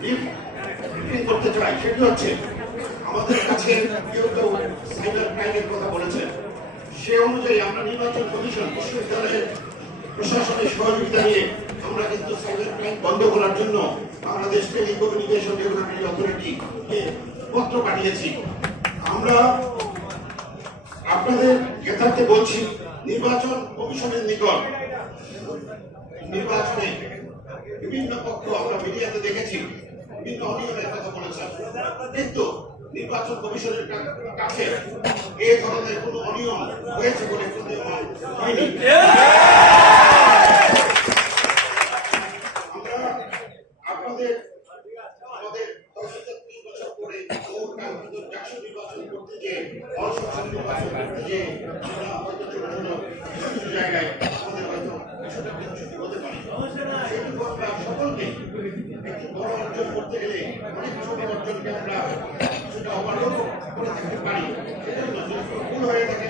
Briefing করতে চাই সেটি হচ্ছে আমাদের কাছে কেউ কেউ সাইবার ক্রাইমের কথা বলেছেন। সে অনুযায়ী আমরা নির্বাচন কমিশন, বিশ্ববিদ্যালয়ের প্রশাসনের সহযোগিতা নিয়ে আমরা কিন্তু সাইবার ক্রাইম বন্ধ করার জন্য বাংলাদেশ টেলিকমিউনিকেশন রেগুলেটরি অথরিটিকে পত্র পাঠিয়েছি। আমরা আপনাদের যথার্থে বলছি, নির্বাচন কমিশনের নিকট, নির্বাচনে বিভিন্ন পক্ষ আমরা মিডিয়াতে দেখেছি, বিভিন্ন অনিয়মের কথা বলেছেন কিন্তু নির্বাচন কমিশনের কাছে এই ধরনের কোনো অনিয়ম হয়েছে বলে হয়নি। আপনাদের জায়গায় আমাদের হয়তো কিছুটা বিচ্যুতি হতে পারে সেটুকু আমরা সকলকে একটু বড় অর্জন করতে গেলে অনেক অর্জনকে আমরা কিছুটা অবলোক করে থাকতে পারি সেজন্য যদি ভুল হয়ে থাকে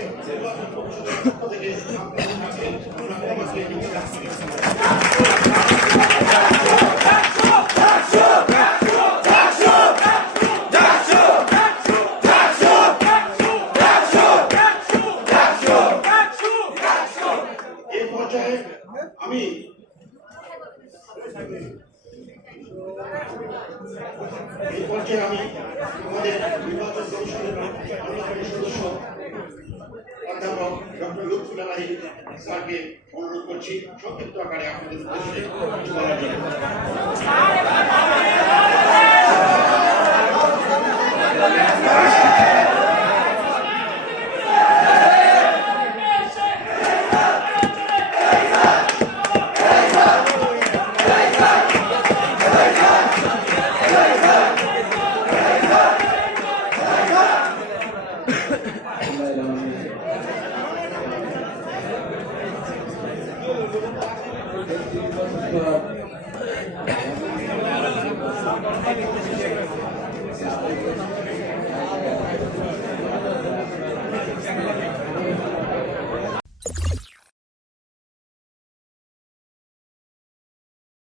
আমি এই আমি আমাদের নির্বাচন কমিশনের অন্যতম সদস্য অধ্যাপক ডক্টর স্যারকে অনুরোধ করছি সংক্ষিপ্ত আকারে আপনাদের উদ্দেশ্যে কিছু বলার জন্য। Thank you.